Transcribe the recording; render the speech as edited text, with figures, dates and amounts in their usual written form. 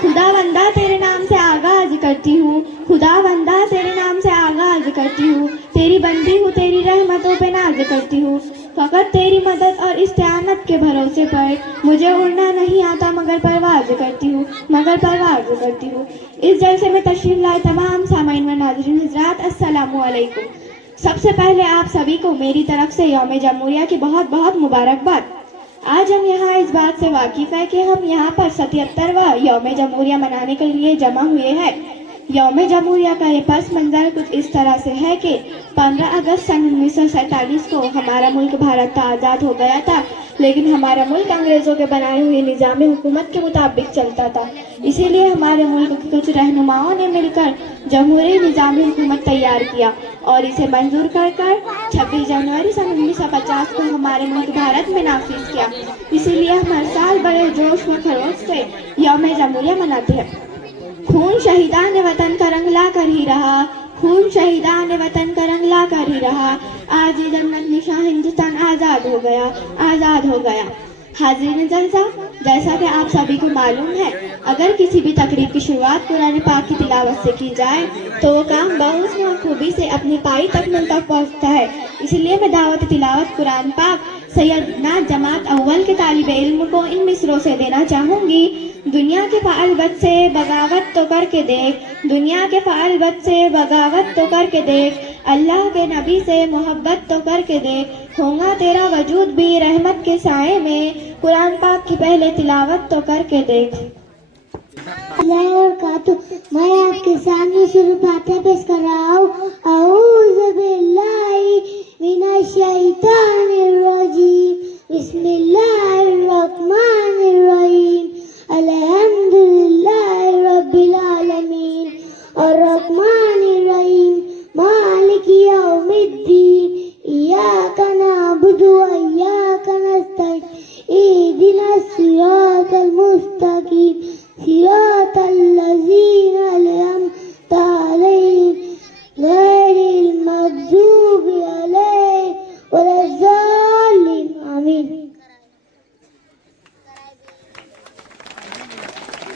खुदावंदा तेरे नाम से आगाज करती हूँ, खुदावंदा तेरे नाम से आगाज करती हूँ, तेरी बंदी हूँ, तेरी रहमतों पे नाज करती हूँ। फकत तेरी मदद और इस्तिआनत के भरोसे पर मुझे उड़ना नहीं आता, मगर परवाज करती हूँ, मगर परवाज करती हूँ। इस जलसे में तशरीफ लाए तमाम सामाईन व नाज़रीन हज़रात, अस्सलामु अलैकुम। सबसे पहले आप सभी को मेरी तरफ से यौम जमहूरिया की बहुत बहुत मुबारकबाद। आज हम यहाँ इस बात से वाकिफ है कि हम यहाँ पर 77वां यौम जमहूरिया मनाने के लिए जमा हुए हैं। यौम जमहूरिया का ये पस मंज़र कुछ इस तरह से है कि 15 अगस्त सन 1947 को हमारा मुल्क भारत का आज़ाद हो गया था, लेकिन हमारा मुल्क अंग्रेज़ों के बनाए हुए निज़ाम हुकूमत के मुताबिक चलता था। इसीलिए हमारे मुल्क के कुछ रहनुमाओं ने मिलकर जमहूरी निज़ाम हुकूमत तैयार किया और इसे मंजूर कर 26 जनवरी सन 1950 को हमारे मुल्क भारत में नाफिज किया। इसीलिए हम हर साल बड़े जोश व खरोश से यौम जमहूरिया मनाते हैं। खून शहीदान वतन का रंग ला कर ही रहा, खून शहीदान वतन का रंग ला कर ही रहा, आज ये जन्नत निशां हिंदुस्तान आज़ाद हो गया, आज़ाद हो गया। हाज़रीन जलसा, जैसा कि आप सभी को मालूम है, अगर किसी भी तकरीब की शुरुआत कुरान पाक की तिलावत से की जाए तो वो काम बहुत खूबी से अपनी पाई तकमील तक पहुँचता है। इसलिए मैं दावत तिलावत कुरान पाक सैयदना जमात अव्वल के तालिब इल्म को इन मिसरों से देना चाहूँगी। दुनिया के फ़ाइल बद से बगावत तो करके देख, दुनिया के फ़ाइल बद से बगावत तो करके देख, अल्लाह के नबी से मोहब्बत तो करके देख, होगा तेरा वजूद भी रहमत के साए में, कुरान पाक की पहले तिलावत तो करके देख। मैं आपके सामने शुरू फातिहा पेश कर रहा हूँ। औज़ु बिल्लाहि मिनश शैतानिर रजीम, बिस्मिल्लाहिर रहमानिर रहीम, अल्हम्दुलिल्लाहि रब्बिल आलमीन, अर्रहमानिर रहीम, मालिकि यौमिद्दीन, इय्याका नअबुदु व इय्याका नस्तईन, इहदिनस सिरातल मुस्तकीम, सिरातल